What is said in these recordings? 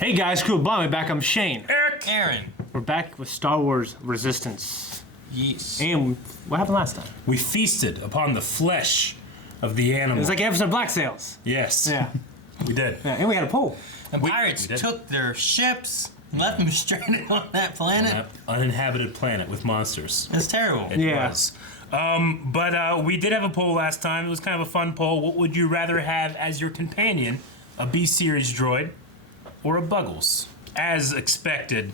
Hey guys, Crew Bomb, back. I'm Shane. Eric. Aaron. We're back with Star Wars Resistance. Yes. And what happened last time? We feasted upon the flesh of the animal. It was like an episode of Black Sails. Yes. Yeah. We did. Yeah, and we had a poll. And pirates took their ships and left them stranded on that planet. On that uninhabited planet with monsters. That's terrible. It was. But we did have a poll last time. It was kind of a fun poll. What would you rather have as your companion? A B-series droid or a Buggles? As expected,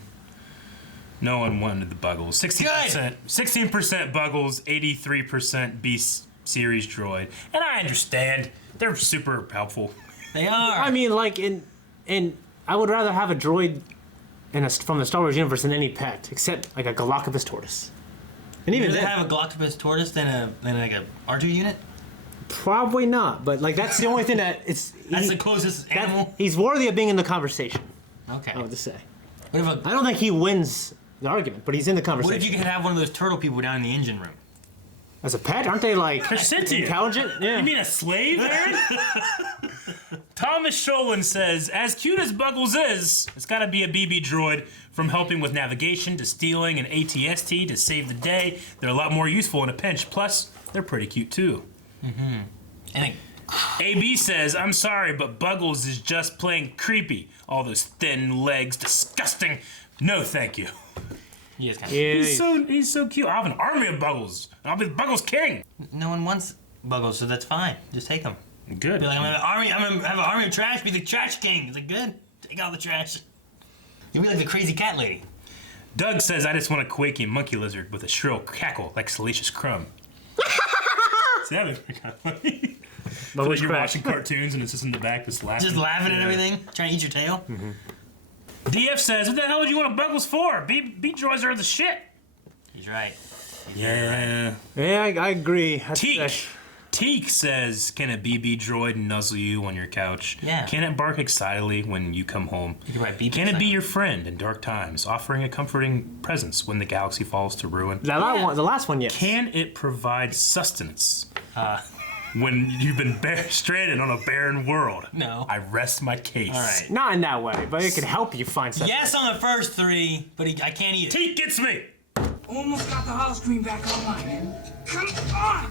no one wanted the Buggles. 16% Buggles, 83% B-series droid. And I understand. They're super helpful. They are. I mean, like, I would rather have a droid from the Star Wars universe than any pet, except like a Galactus tortoise. And even Would they have a Galactus tortoise than like a R2 unit? Probably not, but like that's the only thing that That's the closest animal. He's worthy of being in the conversation. Okay. I would just say. What if I don't think he wins the argument, but he's in the conversation. What if you could have one of those turtle people down in the engine room? As a pet, aren't they like intelligent? Yeah. You mean a slave, Aaron? Thomas Sholin says, as cute as Buggles is, it's gotta be a BB droid. From helping with navigation to stealing and ATST to save the day, they're a lot more useful in a pinch. Plus, they're pretty cute too. And AB says, I'm sorry, but Buggles is just plain creepy. All those thin legs, disgusting. No, thank you. he is kind of. Yeah, He's so cute. I have an army of Buggles. I'll be the Buggles king. No one wants Buggles, so that's fine. Just take them. Good. Be like, I'm gonna have an army of trash. Be the trash king. Is it good? Take all the trash. You'll be like the crazy cat lady. Doug says, I just want a quaky monkey lizard with a shrill cackle like Salacious Crumb. See, that'd be kind of funny. but Like you're watching cartoons and it's just in the back just laughing. Just laughing at everything, trying to eat your tail. DF says, what the hell would you want a Buggles for? B-droids are the shit. He's right. Yeah. Yeah, I agree. Teak says, can a BB droid nuzzle you on your couch? Yeah. Can it bark excitedly when you come home? You can write BB Can it be sound. your friend in dark times, offering a comforting presence when the galaxy falls to ruin? The last one, yes. Can it provide sustenance when you've been stranded on a barren world? No. I rest my case. All right. Not in that way, but it could help you find something. Yes on the first three, but I can't eat it. Teak gets me! Almost got the hollow screen back online. Come on!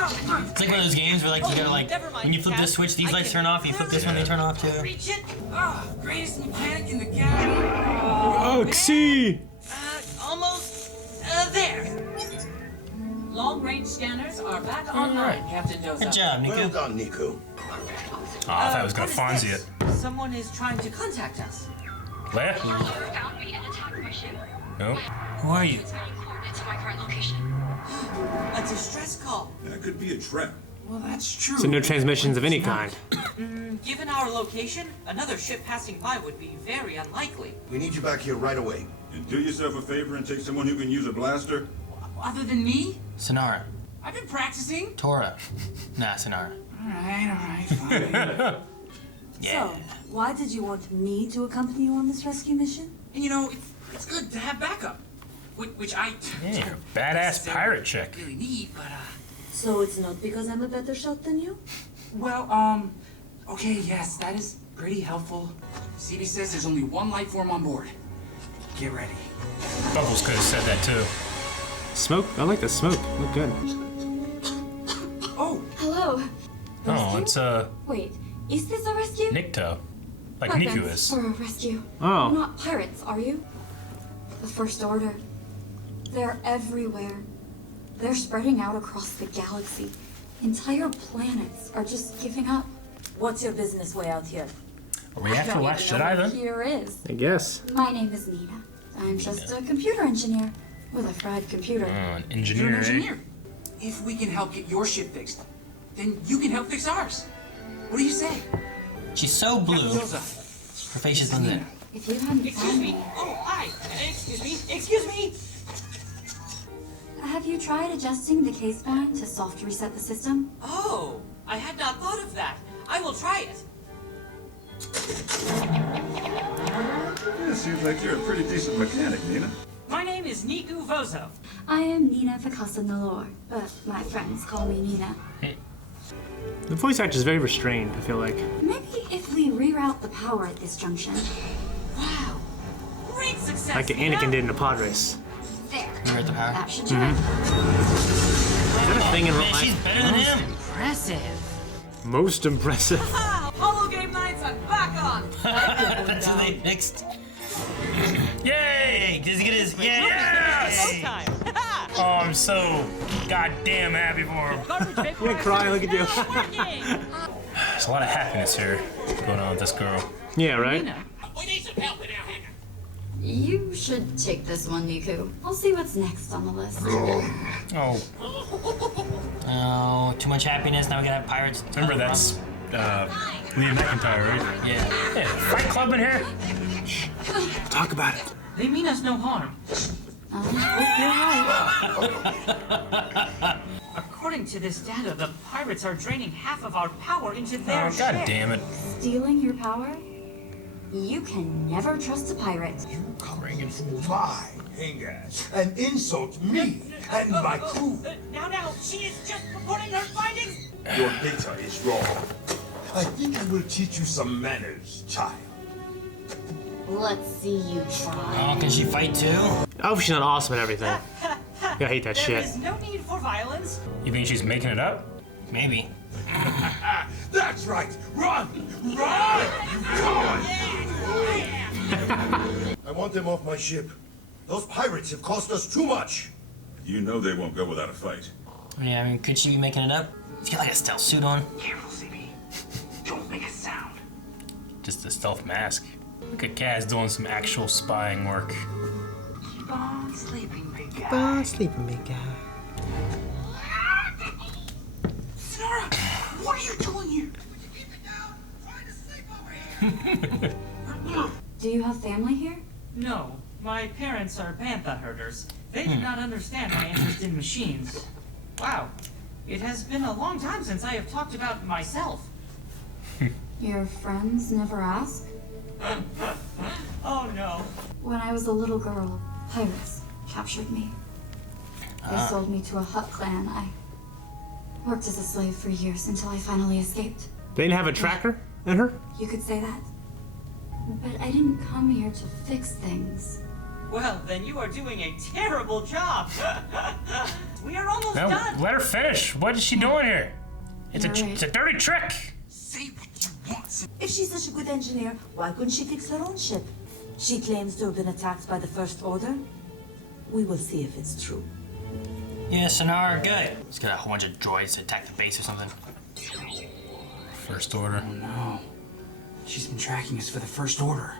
It's like one of those games where like you gotta like when you flip this switch, these lights turn off. You flip this one, they turn off too. Reach it! Greatest mechanic in the galaxy. Oxy! Almost there. Long-range scanners are back online, Captain Doza. Good job, Nico. Well done, Nico. Oh, I thought I was gonna what is Fonzie this? it. Someone is trying to contact us. Leia? Found me an attack mission. No. Who are you? Sending coordinates to my current location. A distress call. That could be a trap. Well, that's true. So no transmissions of any kind. Given our location, another ship passing by would be very unlikely. We need you back here right away. And do yourself a favor and take someone who can use a blaster. Other than me, Sonara. I've been practicing. Tora. Nah, Sonara. All right, fine. Yeah. So, why did you want me to accompany you on this rescue mission? And you know, it's good to have backup, which I Yeah, you're a badass pirate chick. really need, but So it's not because I'm a better shot than you? well, okay, yes, that is pretty helpful. CB says there's only one life form on board. Get ready. Bubbles could have said that too. Smoke? I like the smoke. Look good. Oh, Hello. Oh, it's Wait, is this a rescue? Nikto. Like Weapons Niku is. for a rescue. Oh. You're not pirates, are you? The First Order. They're everywhere. They're spreading out across the galaxy. Entire planets are just giving up. What's your business way out here? Are we after Last Jedi then? Here is. I guess. My name is Nina. I'm just a computer engineer with a fried computer. Oh, an you're engineer, an eh? engineer. If we can help get your ship fixed, then you can help fix ours. What do you say? She's so blue. Captain Her Doza. face is in. If you hadn't Excuse found me. Oh, hi. Excuse me. Have you tried adjusting the case band to soft reset the system? Oh, I had not thought of that. I will try it. Yeah, seems like you're a pretty decent mechanic, Nina. My name is Niku Vozo. I am Nina Picasso Nalor, but my friends call me Nina. The voice actor is very restrained, I feel like. Maybe if we reroute the power at this junction, great success. Like Anakin did in the pod race. There. You're at the power. That should do it. Is that a thing in real Man, she's life? better than him. Impressive. Most impressive. Holo game nights are back on. That's what they fixed. Yay! Hey, does he get his? Yeah. Yes! Oh, I'm so goddamn happy for him. You're gonna cry, look at you. There's a lot of happiness here going on with this girl. Yeah, right? We need some help in our hangar. You should take this one, Niku. I'll see what's next on the list. Oh, Oh, too much happiness. Now we gotta have pirates. remember that's Liam McIntyre, right? Yeah. Yeah, Fight Club in here? Talk about it. They mean us no harm. Hope you're right. According to this data, the pirates are draining half of our power into their Oh, share. god damn it. Stealing your power? You can never trust a pirate. Come into my hangar and insult me and my crew. Now, she is just reporting her findings. Your data is wrong. I think I will teach you some manners, child. Let's see you try. Oh, can she fight too? I hope she's not awesome at everything. Yeah, I hate that There shit. is no need for violence. You think she's making it up? Maybe. That's right. Run! Run! You coward! I want them off my ship. Those pirates have cost us too much. You know they won't go without a fight. Yeah, I mean, could she be making it up? She's got like a stealth suit on. Careful, CB. Don't make a sound. Just a stealth mask. Look at Kaz doing some actual spying work. Keep on sleeping, big guy. Sleeping big guy. Sonora, what are you doing here? Do you have family here? No, my parents are panther herders. They did not understand my interest in machines. Wow, it has been a long time since I have talked about myself. Your friends never ask? Oh no. When I was a little girl, pirates captured me. They sold me to a Hut clan. I worked as a slave for years until I finally escaped. They didn't have a tracker in her? You could say that. But I didn't come here to fix things. Well, then you are doing a terrible job. We are almost No, done. let her finish. What is she doing here? It's a, You're right. it's a dirty trick. Say what you want. If she's such a good engineer, why couldn't she fix her own ship? She claims to have been attacked by the First Order. We will see if it's true. Yeah, Sonara, good. She's got a whole bunch of droids to attack the base or something. First order. No. She's been tracking us for the First Order.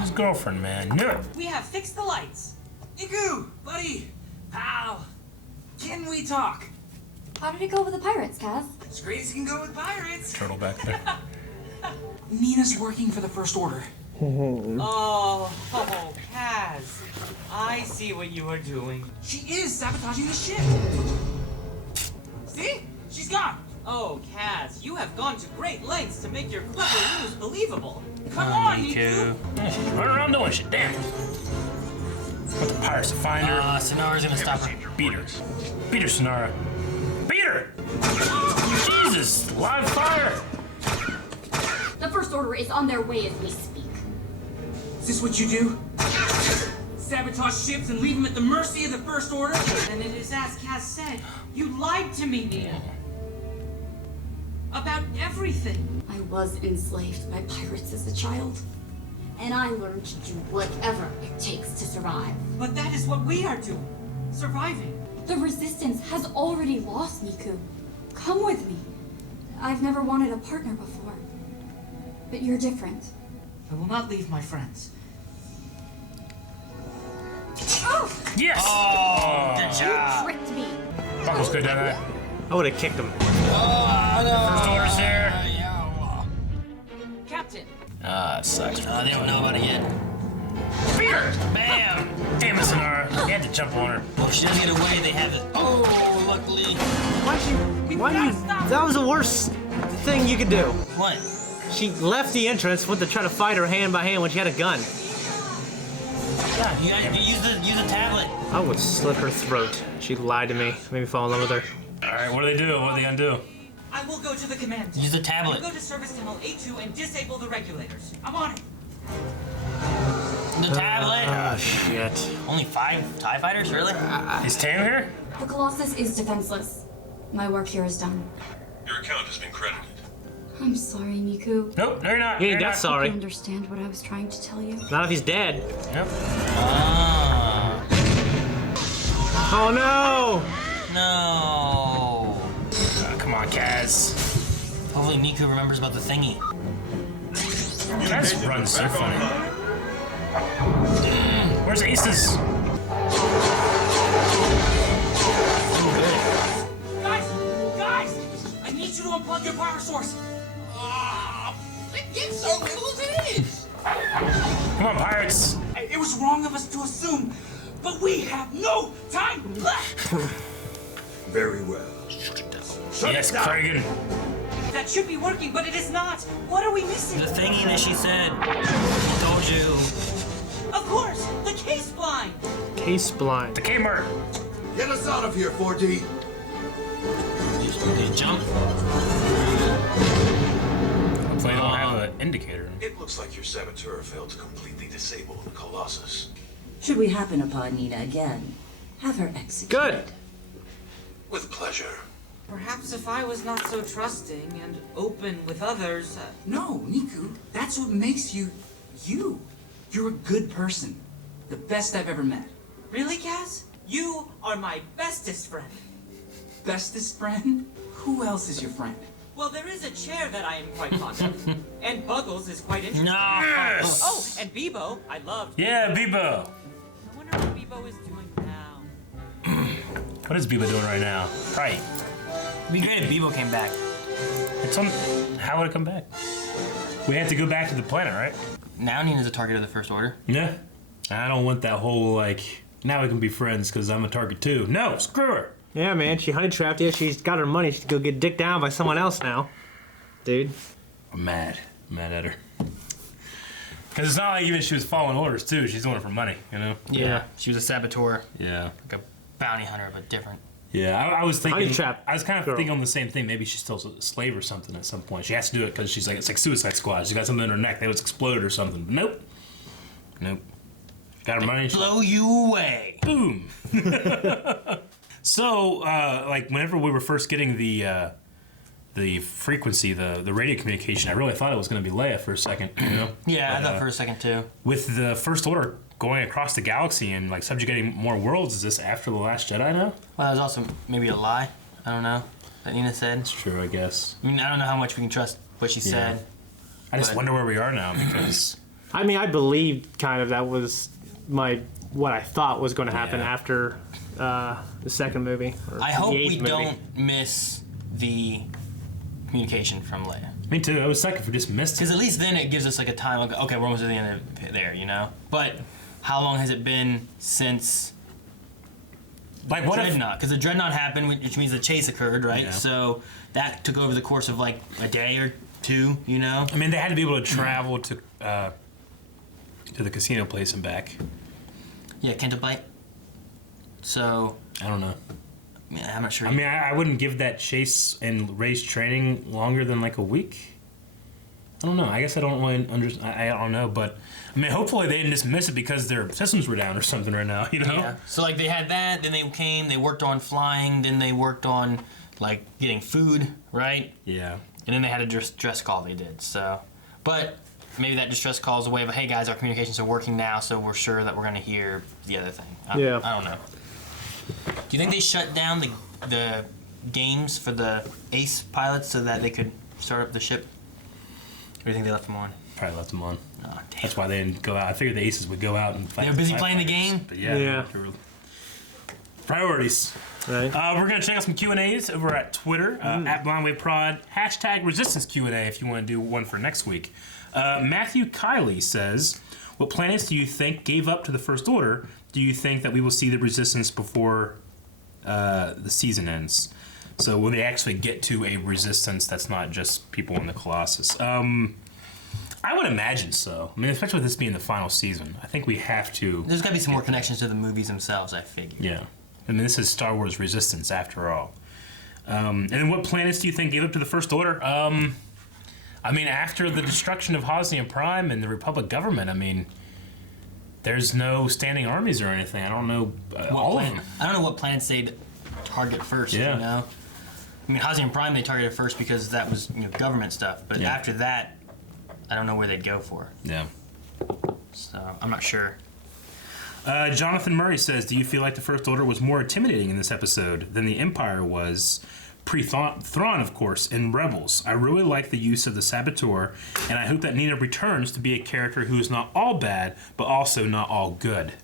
His girlfriend, man. Knew it. We have fixed the lights. Iku, buddy, pal, can we talk? How did it go with the pirates, Kaz? As great as you can go with pirates. Turtle back there. Nina's working for the First Order. Oh, Kaz. I see what you are doing. She is sabotaging the ship. See? She's gone. Oh, Kaz, you have gone to great lengths to make your clever ruse believable. Come on, Niku. Run around doing shit. Damn. Want the pirates to find her. Sonara's gonna stop her. Beat her. Beat her, Sonara. Beat her! Jesus! Live fire! The First Order is on their way as we speak. Is this what you do? Sabotage ships and leave them at the mercy of the First Order? And it is as Kaz said, you lied to me, Nina. About everything. I was enslaved by pirates as a child. And I learned to do whatever it takes to survive. But that is what we are doing. Surviving. The Resistance has already lost, Niku. Come with me. I've never wanted a partner before. But you're different. I will not leave my friends. Oh! Yes! Good job. Tricked me. Buckles could have done that. I would have kicked him. First order's here. Captain. Ah, it sucks. They don't know about it yet. Beat her! Bam! Damn it, Sonara. You had to jump on her. Well, if she doesn't get away, they have it. Oh, luckily. Why'd you? That was the worst thing you could do. What? She left the entrance, went to try to fight her hand by hand when she had a gun. Yeah, you use the tablet. I would slit her throat. She lied to me, made me fall in love with her. All right, what do they do? What are they gonna do? I will go to the command. Use the You tablet. go to service tunnel A2 and disable the regulators. I'm on it. The tablet. Oh, shit. Only 5 TIE fighters, really? Is Tam here? The Colossus is defenseless. My work here is done. Your account has been credited. I'm sorry, Niku. Nope, no, you're not. He You're ain't that not. You sorry. understand what I was trying to tell you? Not if he's dead. Yep. Ah. Oh no! No. Come on, Kaz. Hopefully Niku remembers about the thingy. Kaz runs so funny. Where's Aces? Guys! I need you to unplug your power source. It's so little as it is. Come on, pirates. It was wrong of us to assume, but we have no time left. Very well. Shut Yes, it down. Kragan. That should be working, but it is not. What are we missing? The thingy that she said. I told you. Of course, the case blind. Case blind. The Kmart. Get us out of here, 4D. Did you jump? Hopefully they don't have an indicator. It looks like your saboteur failed to completely disable the Colossus. Should we happen upon Nina again, have her executed. Good. With pleasure. Perhaps if I was not so trusting and open with others. No, Niku, that's what makes you you. You're a good person. The best I've ever met. Really, Kaz? You are my bestest friend. Bestest friend? Who else is your friend? Well, there is a chair that I am quite fond of. And Buggles is quite interesting. No. Yes. Oh, and Bebo, I loved. Yeah, Bebo. I wonder what Bebo is doing now. What is Bebo doing right now? Right. It'd be great if Bebo came back. It's on. How would it come back? We have to go back to the planet, right? Now Nina's a target of the First Order. Yeah. I don't want that whole, like, now we can be friends because I'm a target too. No, screw her. Yeah, man, she honey trapped you. She's got her money. She's go get dicked down by someone else now. Dude. I'm mad. I'm mad at her. Because it's not like even she was following orders too. She's doing it for money, you know? Yeah. She was a saboteur. Yeah. Like a bounty hunter, but different. Yeah, I was thinking. Honey trap I was kind of girl. thinking on the same thing. Maybe she's still a slave or something at some point. She has to do it because she's like, it's like Suicide Squad. She's got something in her neck that was exploded or something. Nope. Nope. Got her money. Blow you away. Boom. So, like, whenever we were first getting the frequency, the radio communication, I really thought it was going to be Leia for a second, you know? Yeah, But, I thought for a second too. with the First Order going across the galaxy and, like, subjugating more worlds, is this after The Last Jedi now? Well, that was also maybe a lie. I don't know. That Nina said. It's true, I guess. I mean, I don't know how much we can trust what she said. I just But- wonder where we are now because... I mean, I believed kind of that was what I thought was going to happen Yeah. after the second movie. Or I hope the eighth we movie. don't miss the communication from Leia. Me too. I was sucking for just missed Because it. at least then it gives us like a time. Like, okay, we're almost at the end of there, you know. But how long has it been since Like, what if... Dreadnought? Because the Dreadnought happened, which means the chase occurred, right? Yeah. So that took over the course of like a day or two, you know. I mean, they had to be able to travel to the casino place and back. Yeah, Kentobite. So I don't know. yeah, I'm not sure. I mean, I wouldn't give that chase and race training longer than like a week. I don't know. I guess I don't really understand. I don't know, but I mean, hopefully they didn't just miss it because their systems were down or something right now. You know? Yeah. So like they had that, then they worked on flying, then they worked on like getting food, right? Yeah. And then they had a distress call they did. So, but maybe that distress call is a way of, hey guys, our communications are working now, so we're sure that we're gonna hear the other thing. I don't know. Do you think they shut down the games for the Ace pilots so that they could start up the ship? Or do you think they left them on? Probably left them on. Oh, damn. That's why they didn't go out. I figured the Aces would go out and fight. They were busy fight playing the fighters. game? But yeah. Yeah. Priorities. Right. We're going to check out some Q&As over at Twitter, at BlindWayProd, #Resistance Q&A if you want to do one for next week. Matthew Kiley says, what planets do you think gave up to the First Order? Do you think that we will see the Resistance before the season ends? So will they actually get to a Resistance that's not just people in the Colossus? I would imagine so. I mean, especially with this being the final season. I think we have to... There's got to be some more connections to the movies themselves, I figure. Yeah. I mean, this is Star Wars Resistance after all. And then what planets do you think gave up to the First Order? I I mean, after the destruction of Hosnian Prime and the Republic government, I mean, there's no standing armies or anything. I don't know all of them. I don't know what planets they'd target first, you know? I mean, Hosnian Prime they targeted first because that was government stuff. But after that, I don't know where they'd go for. Yeah. So, I'm not sure. Jonathan Murray says, do you feel like the First Order was more intimidating in this episode than the Empire was? Pre-Thrawn, of course, in Rebels. I really like the use of the Saboteur, and I hope that Nina returns to be a character who is not all bad, but also not all good.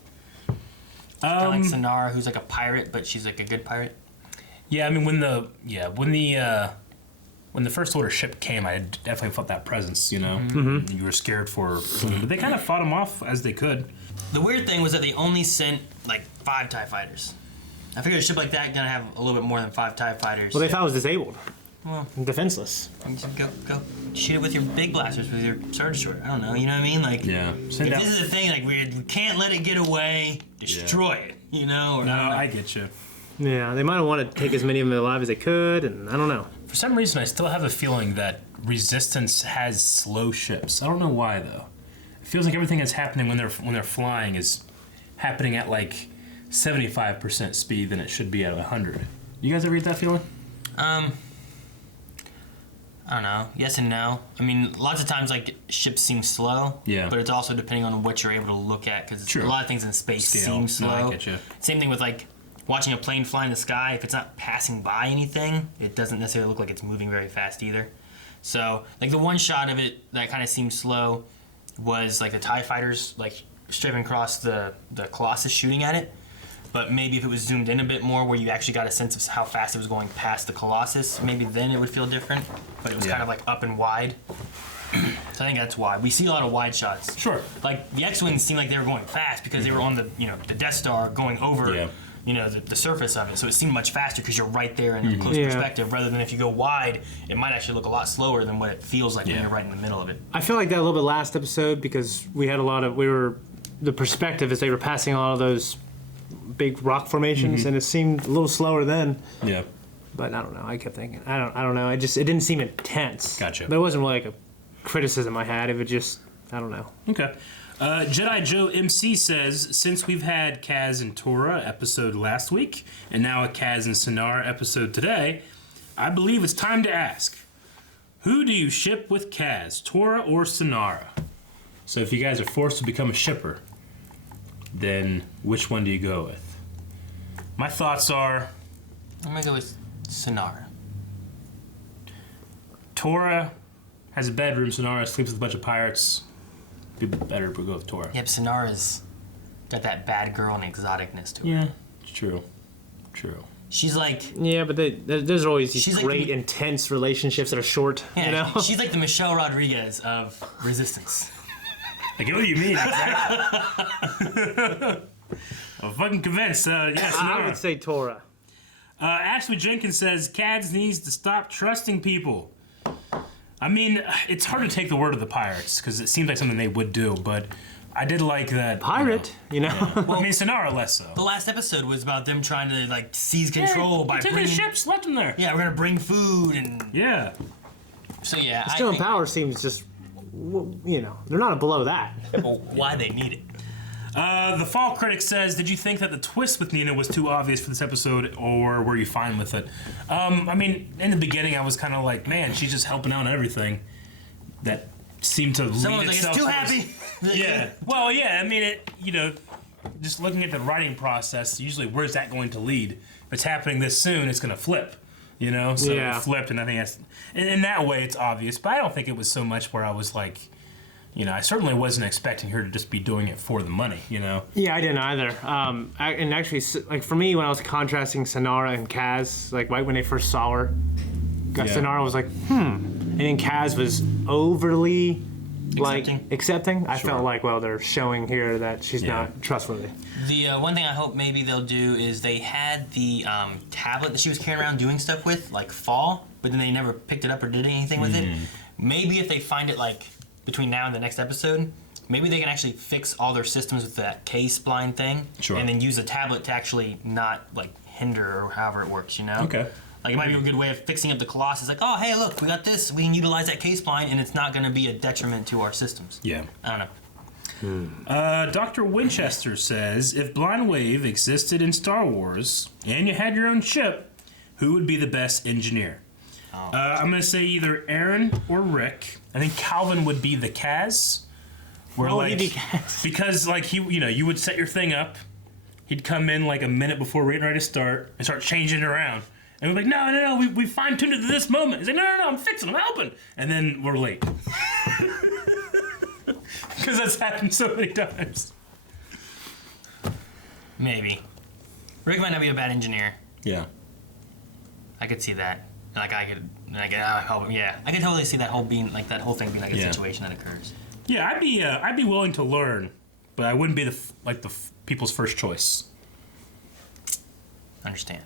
Kind of like Sonara, who's like a pirate, but she's like a good pirate. Yeah, I mean, when the First Order ship came, I definitely felt that presence, you know? Mm-hmm. You were scared for them, but they kind of fought them off as they could. The weird thing was that they only sent like 5 TIE fighters. I figured a ship like that gonna have a little bit more than 5 TIE fighters. Well, they thought it was disabled. Well, defenseless. Go shoot it with your big blasters, with your Star Destroyer. I don't know, you know what I mean? Like, if this is the thing, like, we can't let it get away, destroy it, you know? Or, no, I get you. Yeah, they might have wanted to take as many of them alive as they could, and I don't know. For some reason, I still have a feeling that Resistance has slow ships. I don't know why, though. It feels like everything that's happening when they're flying is happening at, like, 75% speed than it should be at 100. You guys ever get that feeling? I don't know. Yes and no. I mean, lots of times, like, ships seem slow. Yeah. But it's also depending on what you're able to look at, because a lot of things in space seem slow. No, I get you. Same thing with, like, watching a plane fly in the sky. If it's not passing by anything, it doesn't necessarily look like it's moving very fast either. So, like, the one shot of it that kind of seemed slow was, like, the TIE fighters, like, strafing across the Colossus shooting at it. But maybe if it was zoomed in a bit more, where you actually got a sense of how fast it was going past the Colossus, maybe then it would feel different. But it was kind of like up and wide. So I think that's why. We see a lot of wide shots. Sure. Like the X-Wings seemed like they were going fast because they were on the Death Star going over the surface of it. So it seemed much faster because you're right there in a close perspective, rather than if you go wide, it might actually look a lot slower than what it feels like when you're right in the middle of it. I feel like that a little bit last episode because the perspective as they were passing all of those big rock formations, and it seemed a little slower then. Yeah. But I don't know. I kept thinking, I don't know. It didn't seem intense. Gotcha. But it wasn't really like a criticism I had. It was just, I don't know. Okay. Jedi Joe MC says, since we've had Kaz and Tora episode last week, and now a Kaz and Sonara episode today, I believe it's time to ask, who do you ship with Kaz, Tora or Sonara? So if you guys are forced to become a shipper, then which one do you go with? My thoughts are... I'm going to go with Sonara. Tora has a bedroom. Sonara sleeps with a bunch of pirates. Be better if we go with Tora. Yep, Sonara's got that bad girl and exoticness to her. Yeah, it's true. True. She's like... Yeah, but there's always these great, intense relationships that are short, yeah, you know? She's like the Michelle Rodriguez of Resistance. I get what you mean, exactly. I'm fucking convinced. Yes, I would say Tora. Ashley Jenkins says, Cads needs to stop trusting people. I mean, it's hard to take the word of the pirates, because it seems like something they would do, but I did like that. Pirate, you know? Yeah. Well, I mean, Sonara less so. The last episode was about them trying to, like, seize control by taking bringing... ships, left them there. Yeah, we're going to bring food and... Yeah. So, yeah, Still in power seems just... they're not below that. Why they need it. The Fall Critic says, did you think that the twist with Nina was too obvious for this episode, or were you fine with it? I mean, in the beginning, I was kind of like, man, she's just helping out and everything. That seemed to lead itself. It's too happy. Yeah. Well, yeah, I mean, just looking at the writing process, usually where's that going to lead? If it's happening this soon, it's going to flip. So it flipped, and I think that's... In that way, it's obvious, but I don't think it was so much where I was like... I certainly wasn't expecting her to just be doing it for the money, Yeah, I didn't either. And actually, like, for me, when I was contrasting Sonara and Kaz, like, right when they first saw her, Sonara was like, And then Kaz was overly... accepting. I felt like, well, they're showing here that she's not trustworthy. The one thing I hope maybe they'll do is they had the tablet that she was carrying around doing stuff with, like, fall, but then they never picked it up or did anything with it. Maybe if they find it, like, between now and the next episode, maybe they can actually fix all their systems with that K-spline thing, and then use a tablet to actually not, like, hinder or however it works, Okay. Like, it might be a good way of fixing up the Colossus. Like, oh, hey, look, we got this. We can utilize that case spine, and it's not going to be a detriment to our systems. Yeah. I don't know. Dr. Winchester says, if Blind Wave existed in Star Wars and you had your own ship, who would be the best engineer? I'm going to say either Aaron or Rick. I think Calvin would be the Kaz. Where, he'd be Kaz. Because, like, you would set your thing up. He'd come in, like, a minute before we're getting ready to start and start changing it around. And we're like, no, we fine-tuned it to this moment. He's like, no, I'm fixing it, I'm helping. And then we're late. Because that's happened so many times. Maybe. Rick might not be a bad engineer. Yeah. I could see that. I could totally see that whole thing being like a situation that occurs. Yeah, I'd be willing to learn, but I wouldn't be the people's first choice. Understand.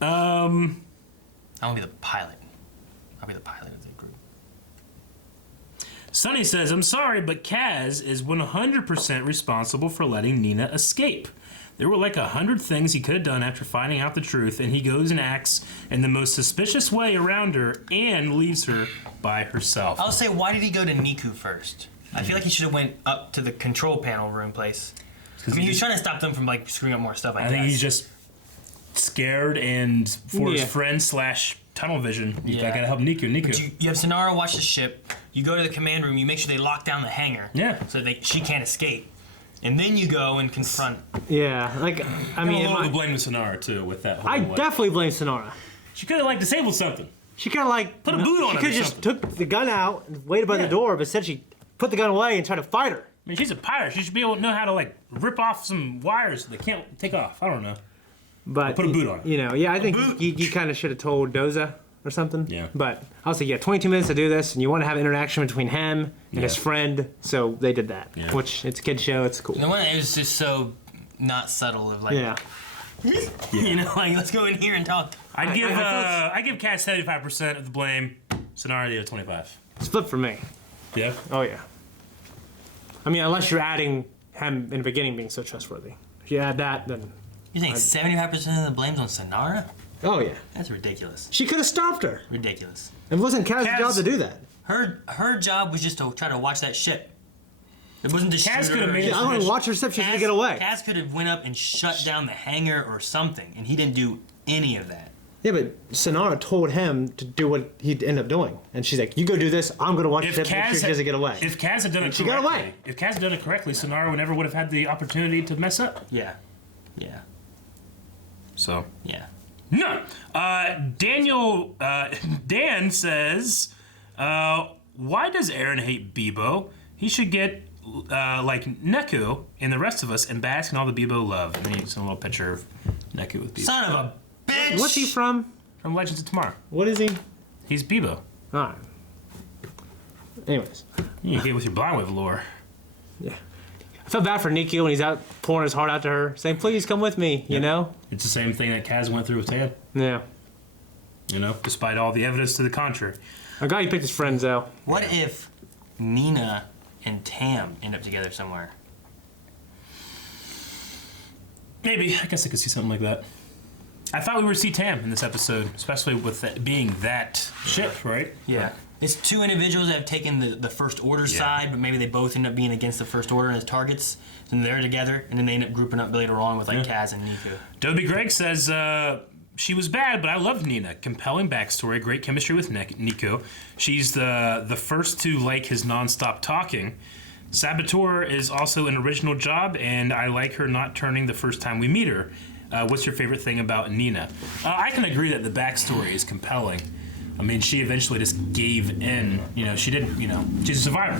I want to be the pilot. I'll be the pilot of the group. Sonny says, I'm sorry, but Kaz is 100% responsible for letting Nina escape. There were like 100 things he could have done after finding out the truth, and he goes and acts in the most suspicious way around her and leaves her by herself. I'll say, why did he go to Niku first? I feel like he should have went up to the control panel room place. I mean, he was trying to stop them from like screwing up more stuff. I think he's just scared, and for his friend / tunnel vision, you gotta help Niku. But you have Sonara watch the ship. You go to the command room. You make sure they lock down the hangar. Yeah. So she can't escape. And then you go and confront. Yeah, like I mean, a little to blame Sonara too with that. I definitely blame Sonara. She could have disabled something. She could have put a boot on She it. could have just took the gun out and waited by the door, but instead she put the gun away and tried to fight her. I mean, she's a pirate. She should be able to know how to rip off some wires so they can't take off. I don't know. But put a boot on it. I think you kind of should have told Doza or something. Yeah. But I'll say, 22 minutes to do this, and you want to have interaction between him and his friend, so they did that. Yeah. Which, it's a kid's show, it's cool. You know what? It was just so not subtle of let's go in here and talk. I give Kat 75% of the blame. Sonara the other 25. It's flipped for me. Yeah. Oh yeah. I mean, unless you're adding him in the beginning being so trustworthy. If you add that, then. You think 75% of the blame's on Sonara? Oh yeah. That's ridiculous. She could have stopped her. Ridiculous. It wasn't Kaz's job to do that. Her job was just to try to watch that ship. It wasn't to shoot Kaz could have made it. I want to watch her ship. She's gonna get away. Kaz could have went up and shut down the hangar or something, and he didn't do any of that. Yeah, but Sonara told him to do what he'd end up doing, and she's like, "You go do this. I'm gonna watch the ship. Make sure she doesn't get away." If Kaz had done it correctly, she got away. If Kaz had done it correctly, Sonara never would have had the opportunity to mess up. Yeah. Yeah. So. Yeah. No. Dan says, why does Aaron hate Bebo? He should get like Neku and the rest of us and bask in all the Bebo love. And then he's a little picture of Neku with Bebo. Son of a bitch! What's he from? From Legends of Tomorrow. What is he? He's Bebo. Alright. Anyways. You get with your Blind Wave lore. Yeah. I felt bad for Nikhil when he's out pouring his heart out to her, saying, "Please come with me," you know? It's the same thing that Kaz went through with Tam. Yeah. You know, despite all the evidence to the contrary. I'm glad he picked his friends out. What if Nina and Tam end up together somewhere? Maybe. I guess I could see something like that. I thought we would see Tam in this episode, especially with it being that ship, right? Yeah. It's two individuals that have taken the First Order side, but maybe they both end up being against the First Order as targets. And they're together, and then they end up grouping up later on with Kaz and Niku. Dobie Greg says, she was bad, but I loved Nina. Compelling backstory, great chemistry with Niku. She's the first to like his nonstop talking. Saboteur is also an original job, and I like her not turning the first time we meet her. What's your favorite thing about Nina? I can agree that the backstory is compelling. I mean, she eventually just gave in. You know, she didn't, she's a survivor.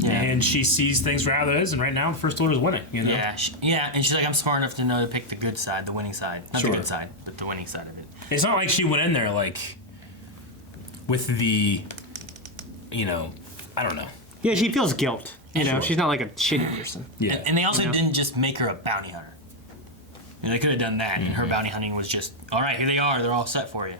Yeah. And she sees things for how it is, and right now the First Order is winning, Yeah, and she's like, I'm smart enough to know to pick the good side, the winning side. Not the good side, but the winning side of it. It's not like she went in there, with the, I don't know. Yeah, she feels guilt. You know, she's not like a shitty person. Yeah. And they also didn't just make her a bounty hunter. They could have done that, and her bounty hunting was just, all right, here they are, they're all set for you.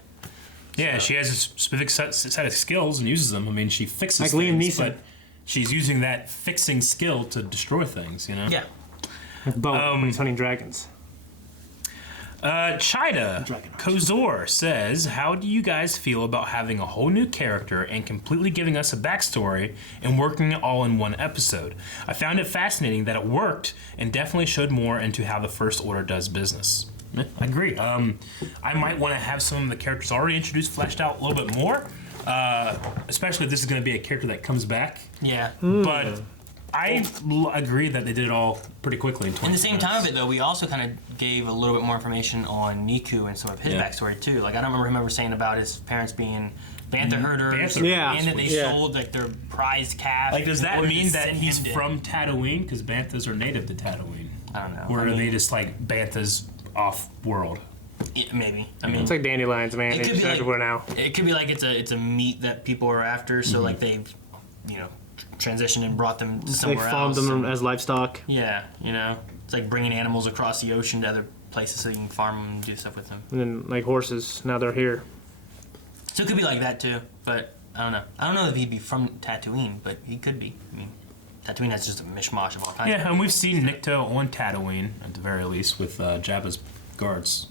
Yeah, she has a specific set of skills and uses them. I mean, she fixes like things, Liam Neeson. But she's using that fixing skill to destroy things, Yeah. With Bo when he's hunting dragons. Chida Kozor says, how do you guys feel about having a whole new character and completely giving us a backstory and working it all in one episode? I found it fascinating that it worked and definitely showed more into how the First Order does business. I agree. I might want to have some of the characters already introduced fleshed out a little bit more, especially if this is going to be a character that comes back. Yeah. But I agree that they did it all pretty quickly. In the same time of it, though, we also kind of gave a little bit more information on Niku and some of his backstory too. Like I don't remember him ever saying about his parents being bantha herders, and that they sold like their prized calf. Like, does that mean that he's from Tatooine? Because banthas are native to Tatooine. I don't know. Or are they just like banthas off world? Maybe. I mean, it's like dandelions, man. It could be everywhere like, now. It could be like it's a meat that people are after. So like they've, transitioned and brought them to somewhere else. They farmed them as livestock. Yeah, it's like bringing animals across the ocean to other places so you can farm them and do stuff with them. And then like horses, now they're here. So it could be like that too, but I don't know. I don't know if he'd be from Tatooine, but he could be. I mean, Tatooine has just a mishmash of all kinds. Yeah, and we've seen Nikto on Tatooine at the very least with Jabba's guards.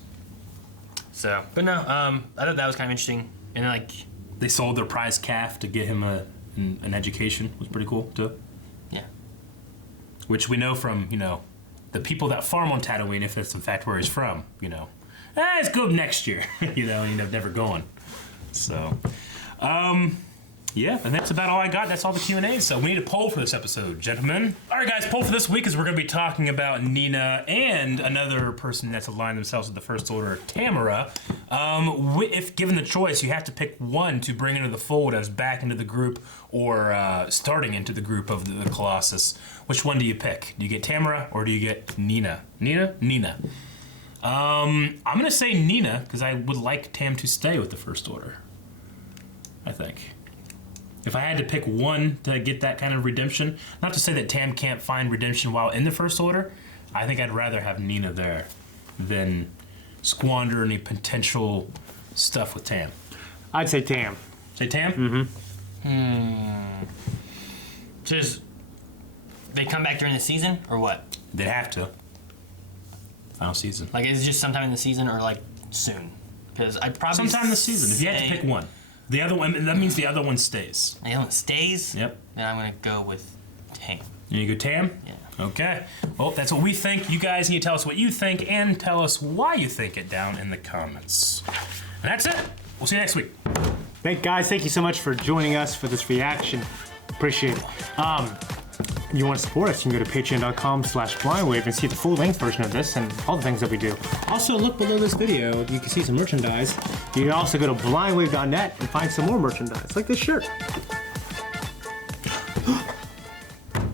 So, but no, I thought that was kind of interesting, and like they sold their prize calf to get him an education. Was pretty cool too. Yeah. Which we know from the people that farm on Tatooine, if that's in fact where he's from. Let's go next year. And you end up never going. So, yeah, and that's about all I got. That's all the Q&A. So we need a poll for this episode, gentlemen. All right, guys, poll for this week is we're going to be talking about Nina and another person that's aligned themselves with the First Order, Tamara. If given the choice, you have to pick one to bring into the fold as back into the group or starting into the group of the Colossus. Which one do you pick? Do you get Tamara or do you get Nina? Nina. I'm going to say Nina because I would like Tam to stay with the First Order. I think. If I had to pick one to get that kind of redemption, not to say that Tam can't find redemption while in the First Order, I think I'd rather have Nina there than squander any potential stuff with Tam. I'd say Tam. Say Tam? Mm-hmm. Just, they come back during the season, or what? They have to. Final season. Like, is it just sometime in the season, or like soon? Because I'd probably sometime in the season, if you had to pick one. The other one, that means the other one stays. The other one stays? Yep. Then I'm going to go with Tam. You go Tam? Yeah. Okay. Well, that's what we think. You guys need to tell us what you think and tell us why you think it down in the comments. And that's it. We'll see you next week. Thank you so much for joining us for this reaction. Appreciate it. You want to support us, you can go to patreon.com/blindwave and see the full-length version of this and all the things that we do. Also, look below this video. You can see some merchandise. You can also go to blindwave.net and find some more merchandise, like this shirt.